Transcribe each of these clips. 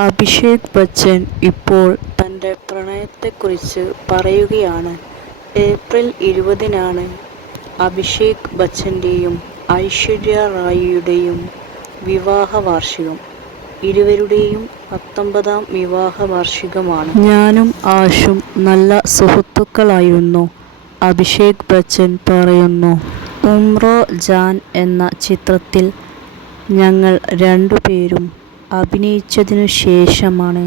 അഭിഷേക് ബച്ചൻ ഇപ്പോൾ തൻ്റെ പ്രണയത്തെക്കുറിച്ച് പറയുകയാണ്. ഏപ്രിൽ 20-നാണ് അഭിഷേക് ബച്ചൻ്റെയും ഐശ്വര്യ റായിയുടെയും വിവാഹ വാർഷികം. ഇരുവരുടെയും 19ാം വിവാഹ വാർഷികമാണ്. ഞാനും ആഷും നല്ല സുഹൃത്തുക്കളായിരുന്നു, അഭിഷേക് ബച്ചൻ പറയുന്നു. ഉംറോ ജാൻ എന്ന ചിത്രത്തിൽ ഞങ്ങൾ രണ്ടുപേരും അഭിനയിച്ചതിനു ശേഷമാണ്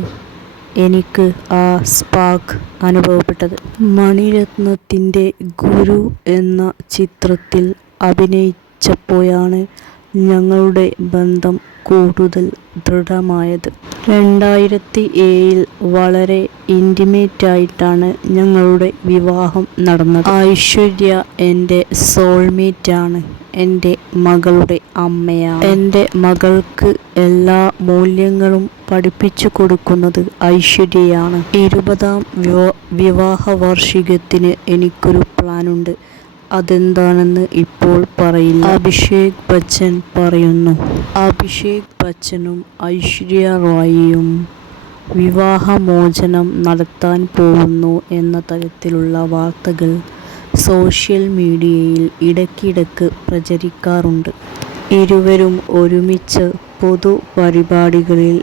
എനിക്ക് ആ സ്പാർക്ക് അനുഭവപ്പെട്ടത്. മണിരത്നത്തിൻ്റെ ഗുരു എന്ന ചിത്രത്തിൽ അഭിനയിച്ചപ്പോഴാണ് ഞങ്ങളുടെ ബന്ധം കൂടുതൽ ദൃഢമായത്. 2007-ൽ വളരെ ഇൻറ്റിമേറ്റായിട്ടാണ് ഞങ്ങളുടെ വിവാഹം നടന്നത്. ഐശ്വര്യ എൻ്റെ സോൾമേറ്റാണ്, എൻ്റെ മകളുടെ അമ്മയാണ്. എൻ്റെ മകൾക്ക് എല്ലാ മൂല്യങ്ങളും പഠിപ്പിച്ചു കൊടുക്കുന്നത് ഐശ്വര്യയാണ്. 20ാം വിവാഹ വാർഷികത്തിന് എനിക്കൊരു പ്ലാനുണ്ട്. അതെന്താണെന്ന് ഇപ്പോൾ പറയില്ല, അഭിഷേക് ബച്ചൻ പറയുന്നു. അഭിഷേക് ബച്ചനും ഐശ്വര്യ റായിയും വിവാഹമോചനം നടത്താൻ പോകുന്നു എന്ന തരത്തിലുള്ള വാർത്തകൾ സോഷ്യൽ മീഡിയയിൽ ഇടയ്ക്കിടയ്ക്ക് പ്രചരിക്കാറുണ്ട്. ഇരുവരും ഒരുമിച്ച് പൊതുപരിപാടികളിൽ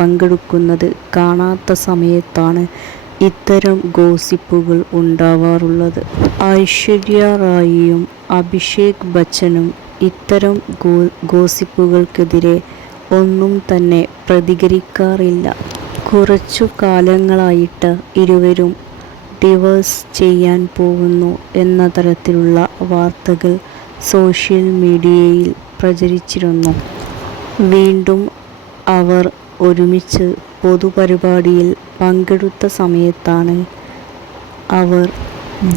പങ്കെടുക്കുന്നത് കാണാത്ത സമയത്താണ് ഇത്തരം ഗോസിപ്പുകൾ ഉണ്ടാവാറുള്ളത്. ഐശ്വര്യ റായിയും അഭിഷേക് ബച്ചനും ഇത്തരം ഗോസിപ്പുകൾക്കെതിരെ ഒന്നും തന്നെ പ്രതികരിക്കാറില്ല. കുറച്ചു കാലങ്ങളായിട്ട് ഇരുവരും ഡിവോഴ്സ് ചെയ്യാൻ പോകുന്നു എന്ന തരത്തിലുള്ള വാർത്തകൾ സോഷ്യൽ മീഡിയയിൽ പ്രചരിച്ചിരുന്നു. വീണ്ടും അവർ ഒരുമിച്ച് പൊതുപരിപാടിയിൽ പങ്കെടുത്ത സമയത്താണ് അവർ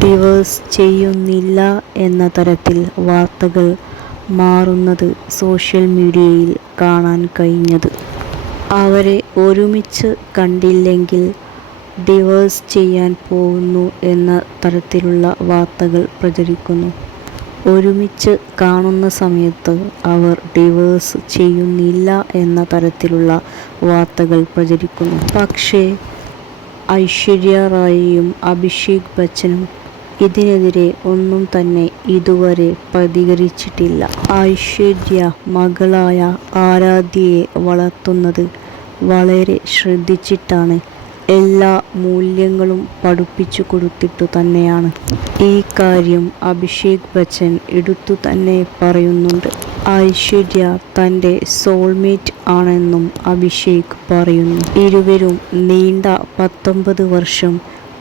ഡിവോഴ്സ് ചെയ്യുന്നില്ല എന്ന തരത്തിൽ വാർത്തകൾ മാറുന്നത് സോഷ്യൽ മീഡിയയിൽ കാണാൻ കഴിഞ്ഞത്. അവരെ ഒരുമിച്ച് കണ്ടില്ലെങ്കിൽ ഡിവോഴ്സ് ചെയ്യാൻ പോകുന്നു എന്ന തരത്തിലുള്ള വാർത്തകൾ പ്രചരിക്കുന്നു. ഒരുമിച്ച് കാണുന്ന സമയത്ത് അവർ ഡിവോഴ്സ് ചെയ്യുന്നില്ല എന്ന തരത്തിലുള്ള വാർത്തകൾ പ്രചരിക്കുന്നു. പക്ഷേ ഐശ്വര്യ റായിയും അഭിഷേക് ബച്ചനും ഇതിനെതിരെ ഒന്നും തന്നെ ഇതുവരെ പ്രതികരിച്ചിട്ടില്ല. ഐശ്വര്യ മകളായ ആരാധ്യയെ വളർത്തുന്നത് വളരെ ശ്രദ്ധിച്ചിട്ടാണ്. എല്ലാ മൂല്യങ്ങളും പഠിപ്പിച്ചു കൊടുത്തിട്ടു തന്നെയാണ്. ഈ കാര്യം അഭിഷേക് ബച്ചൻ എടുത്തു തന്നെ പറയുന്നുണ്ട്. ഐശ്വര്യ തൻ്റെ സോൾമേറ്റ് ആണെന്നും അഭിഷേക് പറയുന്നു. ഇരുവരും നീണ്ട 19 വർഷം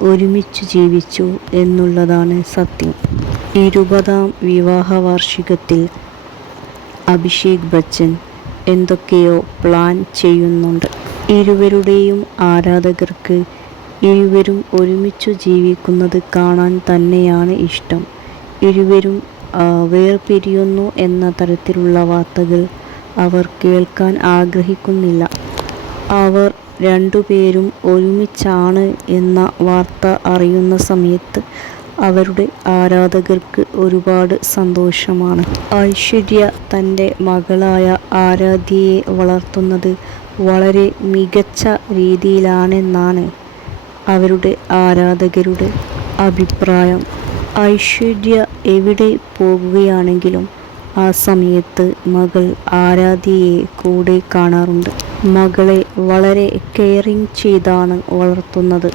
ഒരുമിച്ച് ജീവിച്ചു എന്നുള്ളതാണ് സത്യം. 20ാം വിവാഹ വാർഷികത്തിൽ അഭിഷേക് ബച്ചൻ എന്തൊക്കെയോ പ്ലാൻ ചെയ്യുന്നുണ്ട്. ഇരുവരുടെയും ആരാധകർക്ക് ഇരുവരും ഒരുമിച്ചു ജീവിക്കുന്നത് കാണാൻ തന്നെയാണ് ഇഷ്ടം. ഇരുവരും വേർപിരിയുന്നു എന്ന തരത്തിലുള്ള വാർത്തകൾ അവർ കേൾക്കാൻ ആഗ്രഹിക്കുന്നില്ല. അവർ രണ്ടുപേരും ഒരുമിച്ചാണ് എന്ന വാർത്ത അറിയുന്ന സമയത്ത് അവരുടെ ആരാധകർക്ക് ഒരുപാട് സന്തോഷമാണ്. ഐശ്വര്യ തൻ്റെ മകളായ ആരാധ്യയെ വളർത്തുന്നത് വളരെ മികച്ച രീതിയിലാണെന്നാണ് അവരുടെ ആരാധകരുടെ അഭിപ്രായം. ഐശ്വര്യ എവിടെ പോകുകയാണെങ്കിലും ആ സമയത്ത് മകൾ ആരാധ്യയെ കൂടെ കാണാറുണ്ട്. മകളെ വളരെ കെയറിങ് ചെയ്താണ് വളർത്തുന്നത്.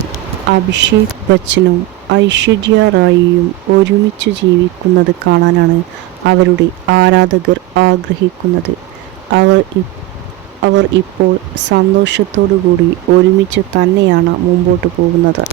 അഭിഷേക് ബച്ചനും ഐശ്വര്യ റായിയും ഒരുമിച്ചു ജീവിക്കുന്നത് കാണാനാണ് അവരുടെ ആരാധകർ ആഗ്രഹിക്കുന്നത്. അവർ ഇപ്പോൾ സന്തോഷത്തോടു കൂടി ഒരുമിച്ച് തന്നെയാണ് മുമ്പോട്ട് പോകുന്നത്.